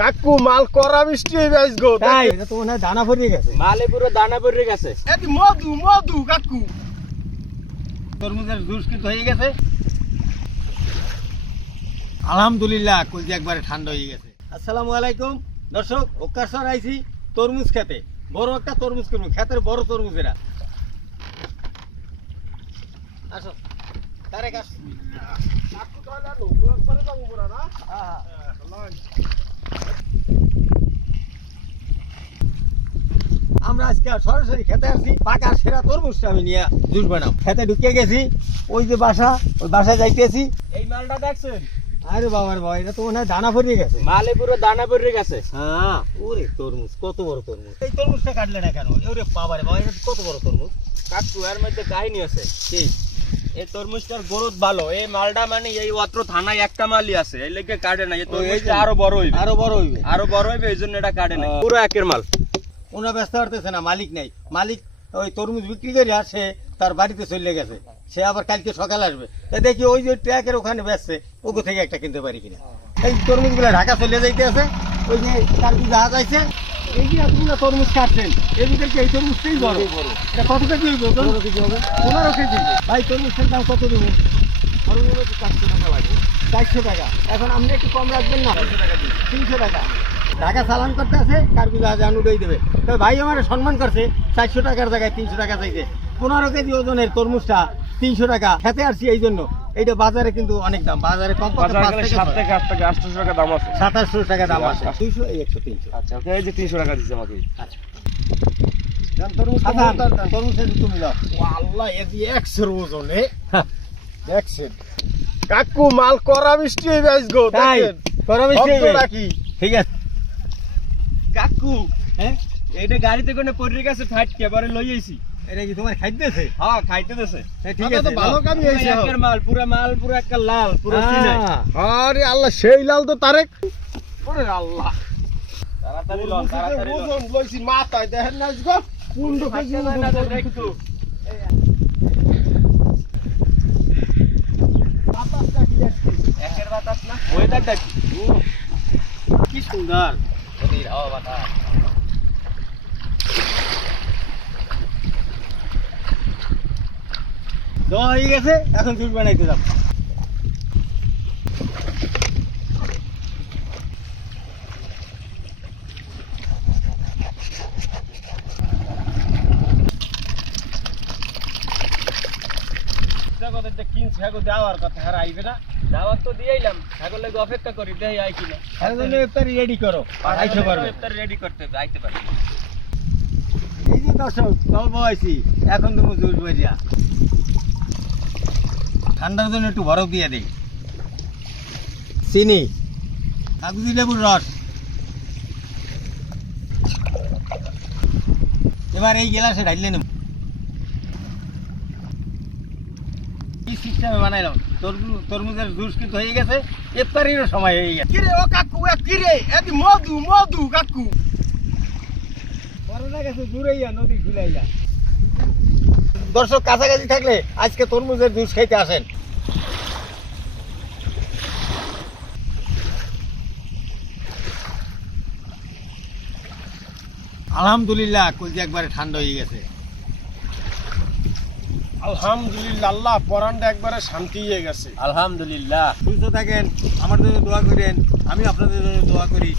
কাকু মাল করা মিষ্টি হয়ে যাইস গো তাই এটা তো মনে হয় দানা ভরিয়ে গেছে। মালে পুরো দানা পড়ে গেছে। এটি মধু মধু কাকু। তরমুজের জুস কিন্তু হয়ে গেছে। আলহামদুলিল্লাহ কলজি একবারে ঠান্ডা হয়ে গেছে। আসসালামু আলাইকুম। দর্শক ওকাশর আইছি তরমুজ খেতে। বড় একটা তরমুজ কিনবো খেতের বড় তরমুজ এরা। আসো। আস। কাকু তাহলে আর করে যাব না? হ্যাঁ, আমরা আজকে সরাসরি খেতে আসছি। পাকা সেরা তরমুজটা আমি নিয়ে জুস বানাম খেতে ঢুকে গেছি। ওই যে বাসা ওই বাসায় যাইতেছি। এই মালটা দেখছেন? আরে বাবার বাবা এটা তো মনে হয় দানা ভরিয়ে গেছে। মালে পুরো দানা পড়ে গেছে। হ্যাঁ ওরে তরমুজ কত বড় তরমুজ। এই তরমুজটা কাটলে না কেন? ওরে বাবারে বাবা এটা কত বড় তরমুজ? কাকু এর মধ্যে কাহিনী আছে। কি? এই তরমুজটার গ্রোথ ভালো। এই মালটা মানে এই অত্র থানায় একটা মালই আছে এই লেগে কাটে না এই তরমুজটা আরও বড় হইবে। আরও বড় হইবে। আরও বড় হইবে এই জন্য এটা কাটে না। পুরো একের মাল। ওনা ব্যস্ত পারতেছে না মালিক নাই। মালিক ওই তরমুজ বিক্রি করে সে তার বাড়িতে চলে গেছে। সে আবার কালকে সকালে আসবে। তা দেখি ওই যে ট্র্যাকের ওখানে বেচছে ওকে থেকে একটা কিনতে পারি কিনা। এই তরমুজগুলো ঢাকা চলে যাইতে আছে ওই যে তার কি জাহাজ আছে এই যে এতগুলো তরমুজ কাটছেন এই তরমুজটাই বড়। এটা কত কেজি হইব? পনেরো কেজি হবে। পনেরো কেজি? ভাই তরমুজের দাম কত দেবো? চারশো টাকা। লাগবে চারশো টাকা এখন আপনি একটু কম রাখবেন না? তিনশো টাকা। ঢাকা চালান করতে আছে কারগু জাহাজে আনুডই দেবে। তবে ভাই আমার সম্মান করছে চারশো টাকার জায়গায় তিনশো টাকা চাইছে। পনেরো কেজি ওজনের তরমুজটা তিনশো টাকা খেতে আসছি এই জন্য। এইটা বাজারে কিন্তু অনেক দাম। বাজারে কম থেকে আট টাকা আটশো টাকা দাম আছে। সাতাশশো টাকা দাম আছে। দুইশো একশো তিনশো। আচ্ছা এই যে তিনশো টাকা দিচ্ছে আমাকে। আচ্ছা। একশের কাকু মাল করা মিষ্টি গো তাই মিষ্টি ঠিক আছে। কাকু হ্যাঁ? এইটা গাড়িতে কোনো পড়ে গেছে ফাইট কেবারে লই আইছি। এটা কি তোমার খাইতেছে হ্যাঁ খাইতে দেছে। হ্যাঁ, ঠিক আছে ভালো। কামই হয়েছে। একের মাল পুরো মাল পুরো একটা লাল পুরো সিনাই। আরে আল্লাহ সেই লাল তো তারেক। ওরে আল্লাহ। তাড়াতাড়ি লন তাড়াতাড়ি ওজন লইছি মাথায় দেখেন না গো পনেরো কেজি না তো তরমুজ। একটু। বাতাসটা কি আসছে? একের বাতাস না ওয়েদারটা কি কি সুন্দর। নদীর হাওয়া বাতাস। দেওয়া হয়ে গেছে। এখন জুস বানাইতে যাব। কিনছে হাগো দেওয়ার কথা হারা আইবে না। দাওয়াত তো দিয়েইলাম। ছাগল লাগে অপেক্ষা করি দেই আই কিনা। ইফতারি রেডি করো আইসো পারবে ইফতার রেডি করতে হবে আইতে পারবে। এই যে দর্শক গল্প আইছি। এখন তুমি জুস বাজিয়া। ঠান্ডার জন্য একটু বরফ দিয়ে দেই। চিনি। কাগজি লেবুর রস। এবার এই গেলাসে ঢাইলে নেব। কি সিস্টেমে বানাইলাম। তরমুজ তরমুজের জুস কিন্তু হয়ে গেছে। ইফতারিরও সময় হয়ে গেছে। কিরে ও কাকু এ কিরে? এদি মধু মধু কাকু। করোনা গেছে দূরেইয়া নদী খুলাইয়া দর্শক কাছাকাছি থাকলে আজকে তরমুজের জুস খাইতে আসেন। আলহামদুলিল্লাহ কলজি একবারে ঠান্ডা হয়ে গেছে। আলহামদুলিল্লাহ আল্লাহ পরানটা একবারে শান্তি হয়ে গেছে। আলহামদুলিল্লাহ। সুস্থ থাকেন আমার জন্য দোয়া করেন আমি আপনাদের জন্য দোয়া করি।